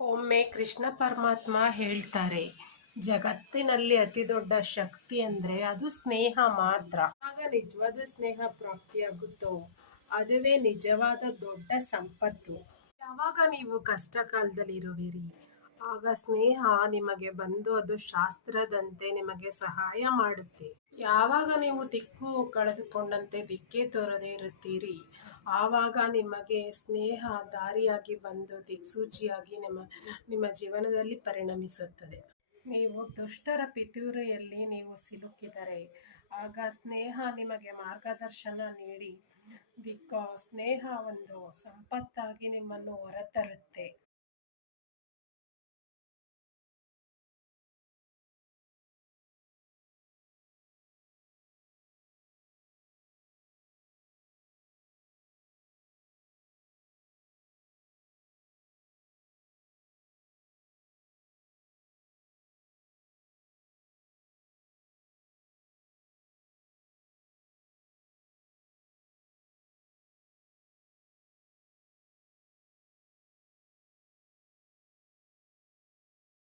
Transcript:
ಒಮ್ಮೆ ಕೃಷ್ಣ ಪರಮಾತ್ಮ ಹೇಳ್ತಾರೆ, ಜಗತ್ತಿನಲ್ಲಿ ಅತಿ ದೊಡ್ಡ ಶಕ್ತಿ ಅಂದ್ರೆ ಅದು ಸ್ನೇಹ ಮಾತ್ರ. ಆಗ ನಿಜವಾದ ಸ್ನೇಹ ಪ್ರಾಪ್ತಿಯಾಗುತ್ತೋ ಅದುವೇ ನಿಜವಾದ ದೊಡ್ಡ ಸಂಪತ್ತು. ಯಾವಾಗ ನೀವು ಕಷ್ಟ ಕಾಲದಲ್ಲಿ ಇರುವಿರಿ, ಆಗ ಸ್ನೇಹ ನಿಮಗೆ ಬಂದು ಅದು ಶಾಸ್ತ್ರದಂತೆ ನಿಮಗೆ ಸಹಾಯ ಮಾಡುತ್ತೆ. ಯಾವಾಗ ನೀವು ದಿಕ್ಕು ಕಳೆದುಕೊಂಡಂತೆ ದಿಕ್ಕೇ ತೋರದೆ ಇರುತ್ತೀರಿ, ಆವಾಗ ನಿಮಗೆ ಸ್ನೇಹ ದಾರಿಯಾಗಿ ಬಂದು ದಿಕ್ಸೂಚಿಯಾಗಿ ನಿಮ್ಮ ಜೀವನದಲ್ಲಿ ಪರಿಣಮಿಸುತ್ತದೆ. ನೀವು ದುಷ್ಟರ ಪಿತೂರಿಯಲ್ಲಿ ನೀವು ಸಿಲುಕಿದರೆ, ಆಗ ಸ್ನೇಹ ನಿಮಗೆ ಮಾರ್ಗದರ್ಶನ ನೀಡಿ ಸ್ನೇಹ ಒಂದು ಸಂಪತ್ತಾಗಿ ನಿಮ್ಮನ್ನು ಹೊರತರುತ್ತೆ.